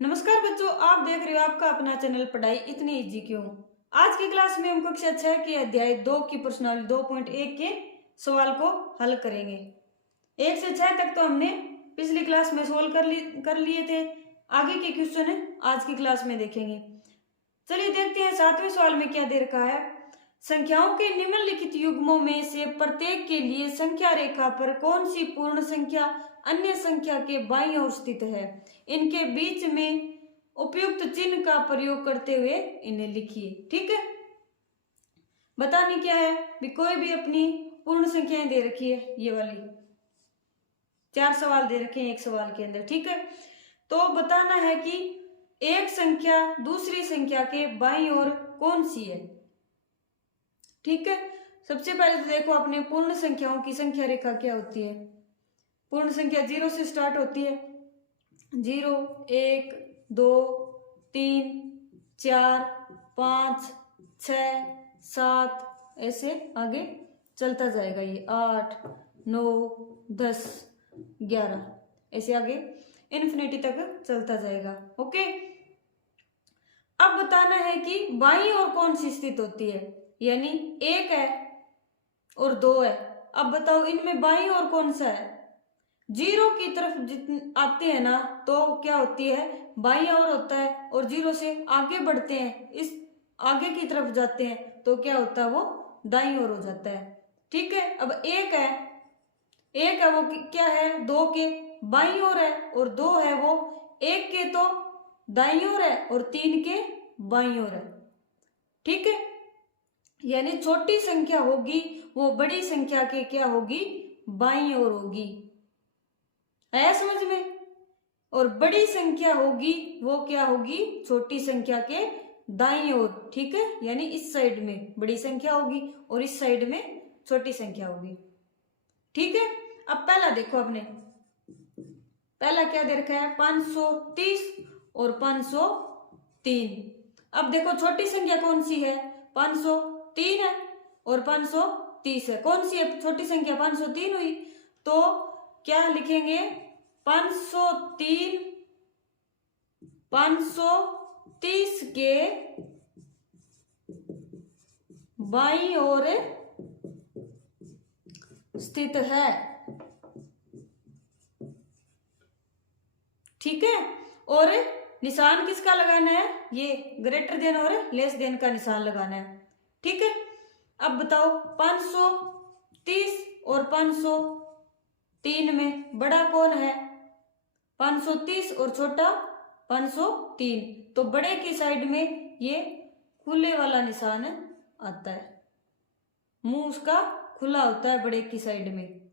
नमस्कार बच्चों, आप देख रहे हो आपका अपना चैनल पढ़ाई इतनी इजी क्यों। आज की क्लास में हम कक्षा 6 के अध्याय 2 की प्रश्नावली 2.1 के सवाल को हल करेंगे। 1 से 6 तक तो हमने पिछली क्लास में सोल्व कर लिए थे। आगे के क्वेश्चन आज की क्लास में देखेंगे। चलिए देखते हैं 7वें सवाल में क्या दे रखा है। संख्याओं के निम्नलिखित युग्मों में से प्रत्येक के लिए संख्या रेखा पर कौन सी पूर्ण संख्या अन्य संख्या के बाईं ओर स्थित है। इनके बीच में उपयुक्त चिन्ह का प्रयोग करते हुए इन्हें लिखिए। ठीक है, बतानी क्या है भी, कोई भी अपनी पूर्ण संख्याएं दे रखी है, ये वाली 4 सवाल दे रखे हैं एक सवाल के अंदर। ठीक है, तो बताना है कि एक संख्या दूसरी संख्या के बाईं ओर कौन सी है। ठीक है, सबसे पहले तो देखो अपने पूर्ण संख्याओं की संख्या रेखा क्या होती है। पूर्ण संख्या 0 से स्टार्ट होती है। 0, 1, 2, 3, 4, 5, 6, 7 ऐसे आगे चलता जाएगा। ये 8, 9, 10, 11 ऐसे आगे इन्फिनिटी तक चलता जाएगा। ओके, अब बताना है कि बाईं ओर कौन सी स्थित होती है, यानी 1 है और 2 है। अब बताओ इनमें बाईं ओर कौन सा है। 0 की तरफ आते हैं ना तो क्या होती है, बाईं ओर होता है, और 0 से आगे बढ़ते हैं, इस आगे की तरफ जाते हैं तो क्या होता है, वो दाईं ओर हो जाता है। ठीक है, अब 1 है वो क्या है, 2 के बाईं ओर है, और 2 है वो 1 के तो दाईं ओर है और 3 के बाईं ओर है। ठीक है, यानी छोटी संख्या होगी वो बड़ी संख्या के क्या होगी, बाईं ओर होगी। आया समझ में। और बड़ी संख्या होगी वो क्या होगी, छोटी संख्या के दाईं ओर। ठीक है, यानी इस साइड में बड़ी संख्या होगी और इस साइड में छोटी संख्या होगी। ठीक है, अब पहला देखो अपने, पहला क्या दे रखा है, 530 और 503। अब देखो छोटी संख्या कौन सी है, 503 है और 530 है। कौन सी है छोटी संख्या, 503 हुई। तो क्या लिखेंगे, 503 530 के बाईं ओर स्थित है। ठीक है, और निशान किसका लगाना है, ये ग्रेटर देन और लेस देन का निशान लगाना है। ठीक है, अब बताओ 530 और 503 में बड़ा कौन है, 530 और छोटा 503। तो बड़े की साइड में ये खुले वाला निशान आता है, मुंह उसका खुला होता है बड़े की साइड में,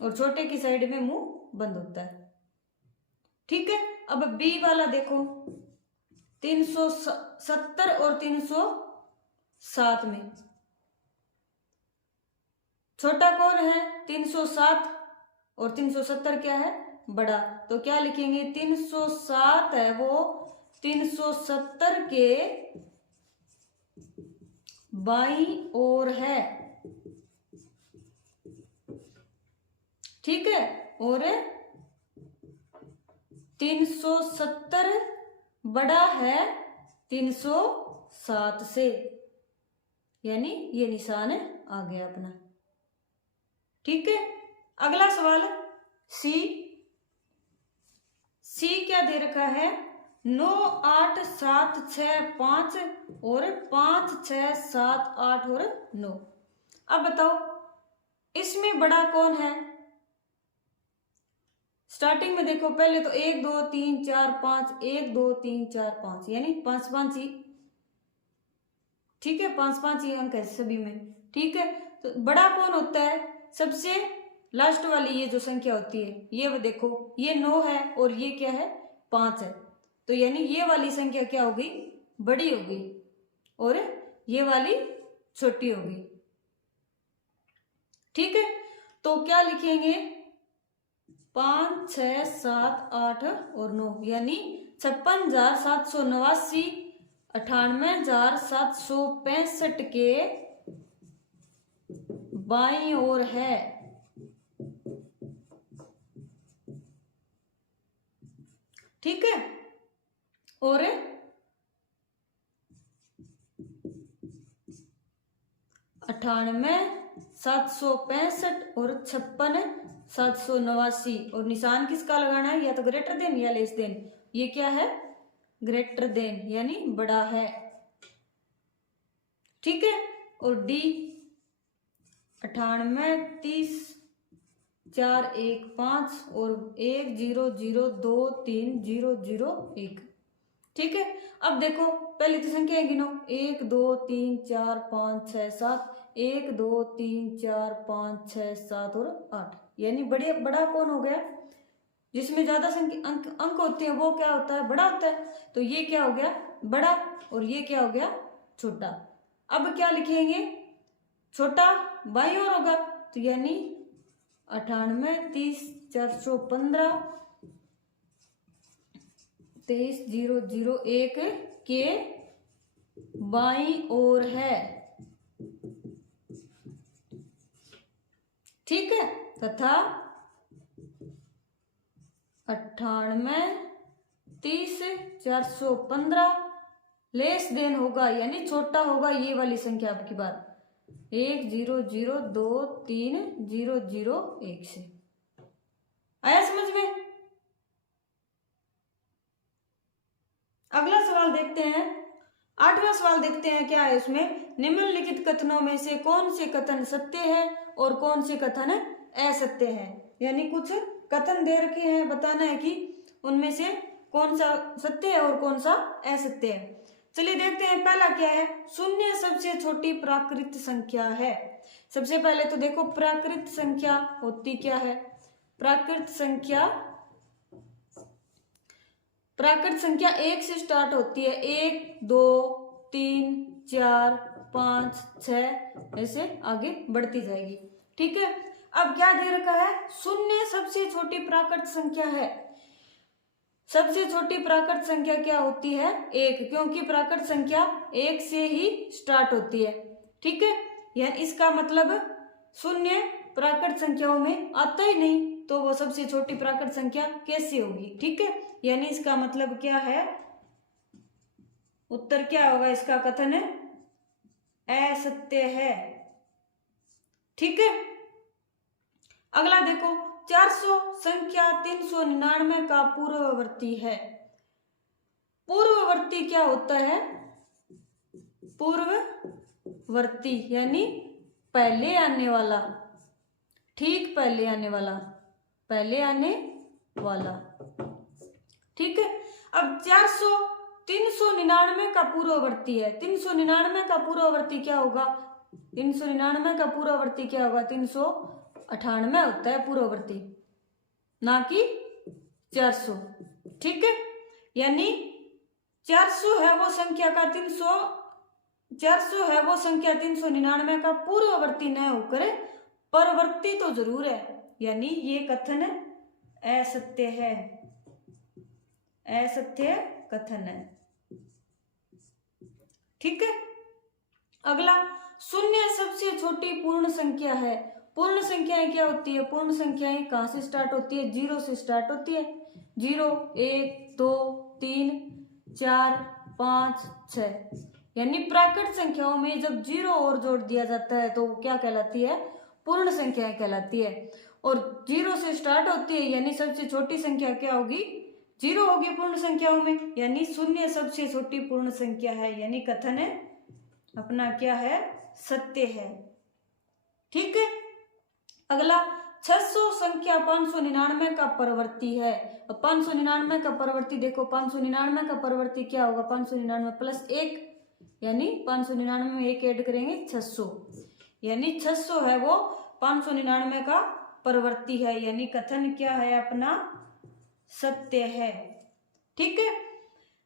और छोटे की साइड में मुंह बंद होता है। ठीक है, अब बी वाला देखो, 370 और 307 में छोटा कौन है, 307 और 370 क्या है, बड़ा। तो क्या लिखेंगे, 307 है वो 370 के बाईं ओर है। ठीक है, और 370 बड़ा है 307 से, यानी ये निशान आ गया अपना। ठीक है, अगला सवाल सी क्या दे रखा है, 9, 8, 7, 6, 5 और 5, 6, 7, 8 और 9। अब बताओ इसमें बड़ा कौन है। स्टार्टिंग में देखो, पहले तो 1, 2, 3, 4, 5, 1, 2, 3, 4, 5, यानी 5 5 ही। ठीक है, 5 5 ही अंक है सभी में। ठीक है, तो बड़ा कौन होता है, सबसे लास्ट वाली ये जो संख्या होती है, ये देखो ये 9 है और ये क्या है, 5 है। तो यानी ये वाली संख्या क्या होगी, बड़ी होगी, और ये वाली छोटी होगी। ठीक है, तो क्या लिखेंगे, 5, 6, 7, 8 और 9, यानी 56,789 98,765 के बाईं ओर है। ठीक है, और 98, 765 और 56, 789। और निशान किसका लगाना है, या तो ग्रेटर देन या लेस देन। ये क्या है, ग्रेटर देन यानी बड़ा है, ठीक है। और डी 98, 30, 4, 1, 5 और 1, 0, 0, 2, 3, 0, 0, 1, ठीक है। अब देखो पहले तो संख्या गिनो, 1, 2, 3, 4, 5, 6, 7, 1, 2, 3, 4, 5, 6, 7 और 8, यानी बड़ा कौन हो गया, जिसमें ज्यादा संख्या अंक होते हैं वो क्या होता है, बड़ा होता है। तो ये क्या हो गया, बड़ा, और ये क्या हो गया, छोटा। अब क्या लिखेंगे, छोटा बाईं ओर होगा, तो यानी 98, 30, 415, 23, 0, 0, 1 के बाईं ओर है, ठीक है। तथा 98, 30, 415 लेस देन होगा, यानी छोटा होगा ये वाली संख्या आपकी बात, 1, 0, 0, 2, 3, 0, 0, 1 से। आया समझ में। अगला सवाल देखते हैं, 8वां सवाल देखते हैं क्या है इसमें। निम्नलिखित कथनों में से कौन से कथन सत्य है और कौन से कथन असत्य है, यानी कुछ कथन दे रखे हैं, बताना है कि उनमें से कौन सा सत्य है और कौन सा असत्य है। चलिए देखते हैं, पहला क्या है, शून्य सबसे छोटी प्राकृत संख्या है। सबसे पहले तो देखो प्राकृत संख्या होती क्या है, प्राकृत संख्या 1 से स्टार्ट होती है, 1, 2, 3, 4, 5, 6 ऐसे आगे बढ़ती जाएगी, ठीक है। अब क्या दे रखा है, शून्य सबसे छोटी प्राकृत संख्या है। सबसे छोटी प्राकृत संख्या क्या होती है, 1, क्योंकि प्राकृत संख्या 1 से ही स्टार्ट होती है, ठीक है। यह इसका मतलब शून्य प्राकृत संख्याओं में आता ही नहीं, तो वो सबसे छोटी प्राकृत संख्या कैसे होगी, ठीक है। यानी इसका मतलब क्या है, उत्तर क्या होगा, इसका कथन असत्य है, ठीक है। अगला देखो, 400 संख्या 399 का पूर्ववर्ती है। पूर्ववर्ती क्या होता है, पूर्ववर्ती यानी पहले आने वाला, ठीक पहले आने वाला, पहले आने वाला, ठीक है। अब 399 का पूर्ववर्ती है, 399 का पूर्ववर्ती क्या होगा, 399 का पूर्ववर्ती क्या होगा, 398 होता है पूर्ववर्ती, ना कि 400, ठीक है। यानी 400 है वो संख्या का 399 का पूर्ववर्ती न होकर परवर्ती तो जरूर है, यानी ये कथन असत्य है, असत्य कथन है, ठीक है। अगला, शून्य सबसे छोटी पूर्ण संख्या है। पूर्ण संख्याएं क्या होती है, पूर्ण संख्याएं कहां से स्टार्ट होती है, 0 से स्टार्ट होती है, 0, 1, 2, 3, 4, 5, 6, यानी प्राकृत संख्याओं में जब 0 और जोड़ दिया जाता है तो क्या कहलाती है, पूर्ण संख्याएं कहलाती है। और 0 से स्टार्ट होती है, यानी सबसे छोटी संख्या क्या होगी, 0 होगी पूर्ण संख्याओं में, यानी शून्य सबसे छोटी पूर्ण संख्या है, यानी कथन है अपना क्या है, सत्य है, ठीक है। अगला, 600 संख्या 599 का परवर्ती है। 599 का परवर्ती देखो, 599 का परवर्ती क्या होगा, 599 प्लस 1, यानी 599 में 1 ऐड करेंगे 600, यानी 600 है वो 599 का परवर्ती है, यानी कथन क्या है अपना, सत्य है, ठीक है।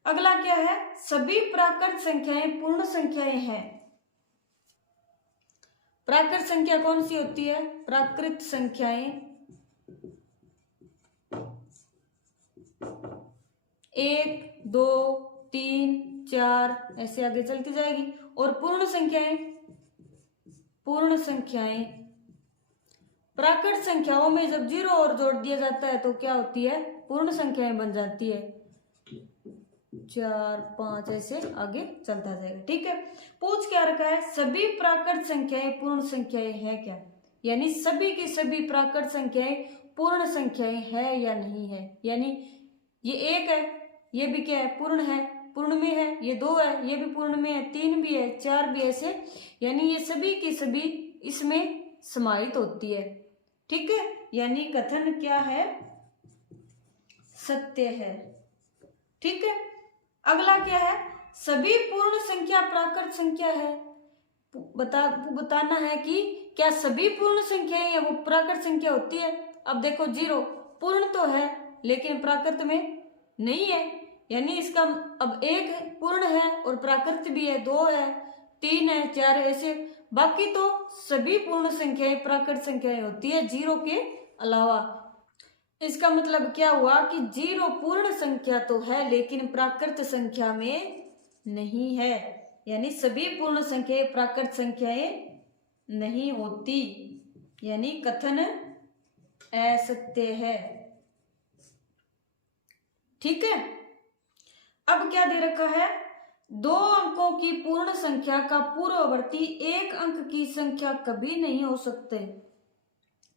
अगला क्या है, सभी प्राकृत संख्याएं पूर्ण संख्याएं हैं। प्राकृत संख्या कौन सी होती है, प्राकृत संख्याएं 1, 2, 3, 4 ऐसे आगे चलती जाएगी। और पूर्ण संख्याएं प्राकृत संख्याओं में जब 0 और जोड़ दिया जाता है तो क्या होती है, पूर्ण संख्याएं बन जाती है, 4 5 ऐसे आगे चलता जाएगा। ठीक है, पूछ क्या रखा है, सभी प्राकृत संख्याएं पूर्ण संख्याएं है क्या, यानी सभी की सभी प्राकृत संख्याएं पूर्ण संख्याएं है या नहीं है। यानी ये 1 है, ये भी क्या है, पूर्ण है, पूर्ण में है, ये 2 है, ये भी पूर्ण में है, 3 भी है, 4 भी ऐसे, यानी ये सभी की सभी इसमें समाहित होती है। ठीक है, यानी कथन क्या है, सत्य है। ठीक है, अगला क्या है, सभी पूर्ण संख्या प्राकृत संख्या है। बताना है कि क्या सभी पूर्ण संख्याएं हैं वो प्राकृत संख्या होती है। अब देखो 0 पूर्ण तो है लेकिन प्राकृत में नहीं है, यानी इसका अब 1 पूर्ण है और प्राकृत भी है, 2 है, 3 है, 4 है, ऐसे बाकी तो सभी पूर्ण संख्याएं प्राकृत संख्याएं होती है 0 के अलावा। इसका मतलब क्या हुआ कि 0 पूर्ण संख्या तो है लेकिन प्राकृत संख्या में नहीं है, यानी सभी पूर्ण संख्याएं प्राकृत संख्याएं नहीं होती, यानी कथन असत्य है। ठीक है, अब क्या दे रखा है, 2 अंकों की पूर्ण संख्या का पूर्ववर्ती 1 अंक की संख्या कभी नहीं हो सकते।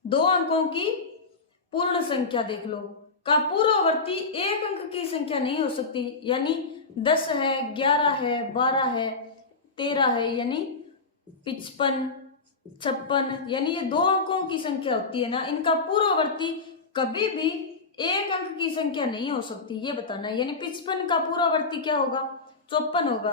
2 अंकों की पूर्ण संख्या देख लो का पूर्ववर्ती 1 अंक की संख्या नहीं हो सकती, यानी 10 है, 11 है, 12 है, 13 है, यानी 55 56, यानी ये 2 अंकों की संख्या होती है ना, इनका पूर्ववर्ती कभी भी 1 अंक की संख्या नहीं हो सकती, ये बताना है। यानी 55 का पूर्ववर्ती क्या होगा, 54 होगा,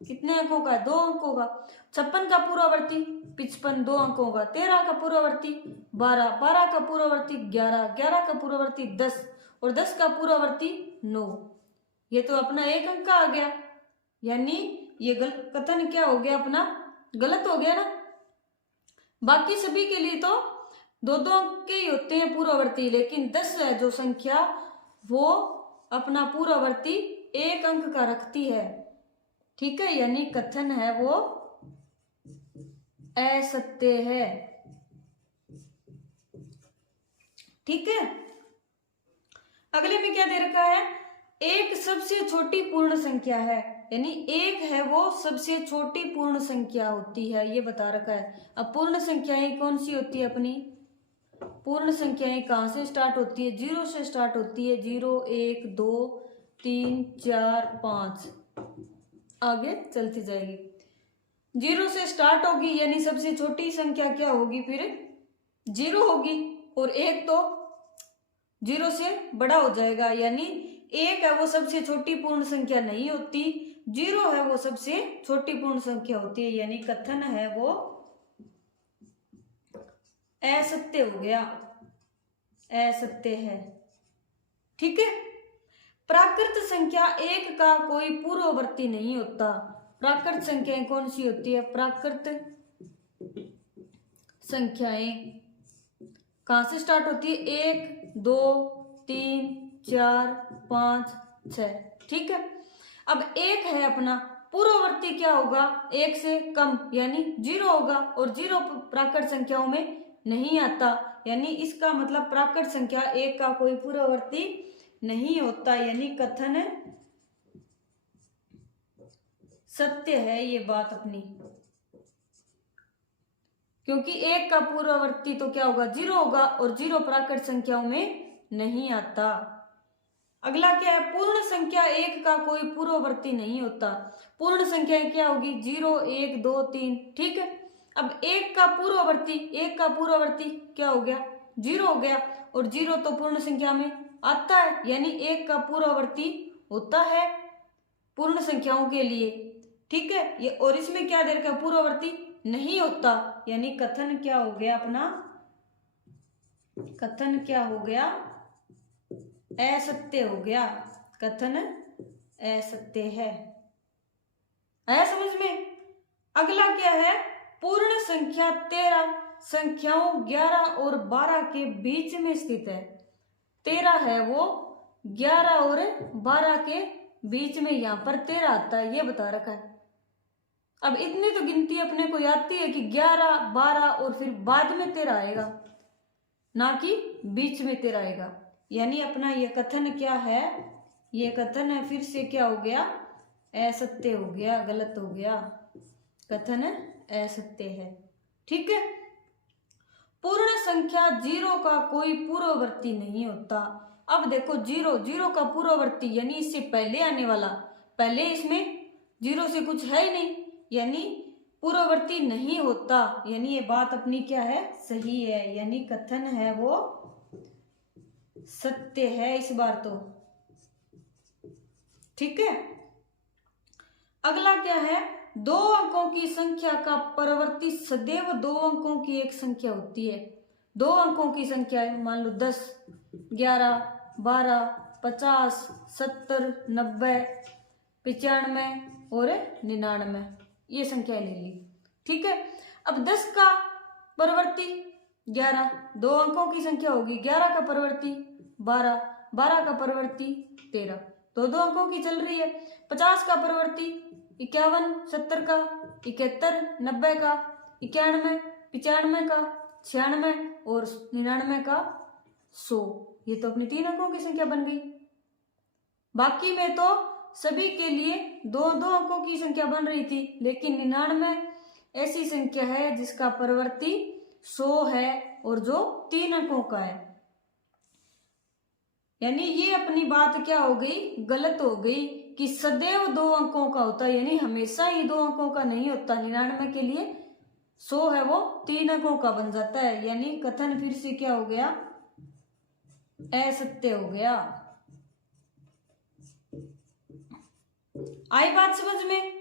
कितने अंकों का है, 2 अंकों का। 56 का पूर्ववर्ती 55 2 अंकों का। 13 का पूर्ववर्ती 12, 12 का पूर्ववर्ती 11, 11 का पूर्ववर्ती 10 और 10 का पूर्ववर्ती 9। ये तो अपना 1 अंक का आ गया, यानी ये कथन क्या हो गया, अपना गलत हो गया ना। बाकी सभी के लिए तो 2-2 अंक के ही होते हैं पूर्ववर्ती, लेकिन 10 है जो संख्या वो अपना पूर्ववर्ती 1 अंक का रखती है। ठीक है, यानी कथन है वो असत्य है। ठीक है, अगले में क्या दे रखा है, 1 सबसे छोटी पूर्ण संख्या है, यानी 1 है वो सबसे छोटी पूर्ण संख्या होती है, ये बता रखा है। अब पूर्ण संख्याएं कौन सी होती है अपनी, पूर्ण संख्याएं कहां से स्टार्ट होती है, 0 से स्टार्ट होती है, 0 1 2 3 4 5 आगे चलती जाएगी। 0 से स्टार्ट होगी यानी सबसे छोटी संख्या क्या होगी, फिर 0 होगी, और 1 तो 0 से बड़ा हो जाएगा, यानी 1 है वो सबसे छोटी पूर्ण संख्या नहीं होती, 0 है वो सबसे छोटी पूर्ण संख्या होती है, यानी कथन है वो असत्य हो गया, असत्य है। ठीक है, प्राकृत संख्या 1 का कोई पूर्ववर्ती नहीं होता। प्राकृत संख्याएं कौन सी होती है, प्राकृत संख्याएं कहां से स्टार्ट होती है, 1 2 3 4 5 6। ठीक है, अब 1 है अपना पूर्ववर्ती क्या होगा, 1 से कम यानी 0 होगा, और 0 प्राकृत संख्याओं में नहीं आता, यानी इसका मतलब प्राकृत संख्या 1 का कोई पूर्ववर्ती नहीं होता, यानी कथन सत्य है ये बात अपनी, क्योंकि 1 का पूर्ववर्ती तो क्या होगा, 0 होगा, और 0 प्राकृत संख्याओं में नहीं आता। अगला क्या है, पूर्ण संख्या 1 का कोई पूर्ववर्ती नहीं होता। पूर्ण संख्या क्या होगी, 0 1 2 3। ठीक है, अब 1 का पूर्ववर्ती क्या हो गया, 0 हो गया, और 0 तो पूर्ण संख्या में आता है, यानी 1 का पूर्ववर्ती होता है पूर्ण संख्याओं के लिए। ठीक है, ये और इसमें क्या दे रखा है, पूर्ववर्ती नहीं होता, यानी कथन क्या हो गया अपना, कथन क्या हो गया, असत्य हो गया, कथन असत्य है। आया समझ में। अगला क्या है, पूर्ण संख्या 13 संख्याओं 11 और 12 के बीच में स्थित है। 13 है वो 11 और 12 के बीच में, यहां पर 13 आता है, ये बता रखा है। अब इतनी तो गिनती अपने को आती है कि 11 12 और फिर बाद में 13 आएगा, ना कि बीच में 13 आएगा, यानी अपना यह कथन क्या है, ये कथन है फिर से क्या हो गया, असत्य हो गया, गलत हो गया, कथन असत्य है। ठीक है। पूर्ण संख्या जीरो का कोई पूर्ववर्ती नहीं होता। अब देखो जीरो, जीरो का पूर्ववर्ती यानी इससे पहले आने वाला, पहले इसमें जीरो से कुछ है ही नहीं, यानी पूर्ववर्ती नहीं होता, यानी ये बात अपनी क्या है, सही है, यानी कथन है वो सत्य है इस बार तो। ठीक है। अगला क्या है, दो अंकों की संख्या का परवर्ती सदैव दो अंकों की एक संख्या होती है। दो अंकों की संख्या मान लो 10, 11, 12, 50, 70, 90, 95 और 99, ये संख्या ले ली। ठीक है। अब 10 का परवर्ती 11, दो अंकों की संख्या होगी, 11 का परवर्ती 12, 12 का परवर्ती 13, दो दो अंकों की चल रही है। 50 का परवर्ती 51, 70 का 71, 90 का 91, 95 का 96 और 99 का 100, ये तो अपनी तीन अंकों की संख्या बन गई। बाकी में तो सभी के लिए दो दो अंकों की संख्या बन रही थी, लेकिन 99 ऐसी संख्या है जिसका परवर्ती 100 है और जो तीन अंकों का है, यानी ये अपनी बात क्या हो गई, गलत हो गई कि सदैव दो अंकों का होता है, यानी हमेशा ही दो अंकों का नहीं होता। 99 के लिए 100 है वो तीन अंकों का बन जाता है, यानी कथन फिर से क्या हो गया, असत्य हो गया। आई बात समझ में?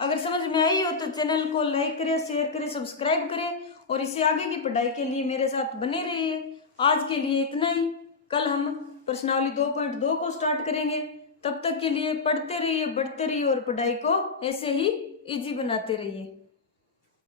अगर समझ में आई हो तो चैनल को लाइक करें, शेयर करें, सब्सक्राइब करें और इसे आगे की पढ़ाई के लिए मेरे साथ बने रहिए। आज के लिए इतना ही, कल हम प्रश्नावली 2.2 को स्टार्ट करेंगे। तब तक के लिए पढ़ते रहिए, बढ़ते रहिए और पढ़ाई को ऐसे ही इजी बनाते रहिए।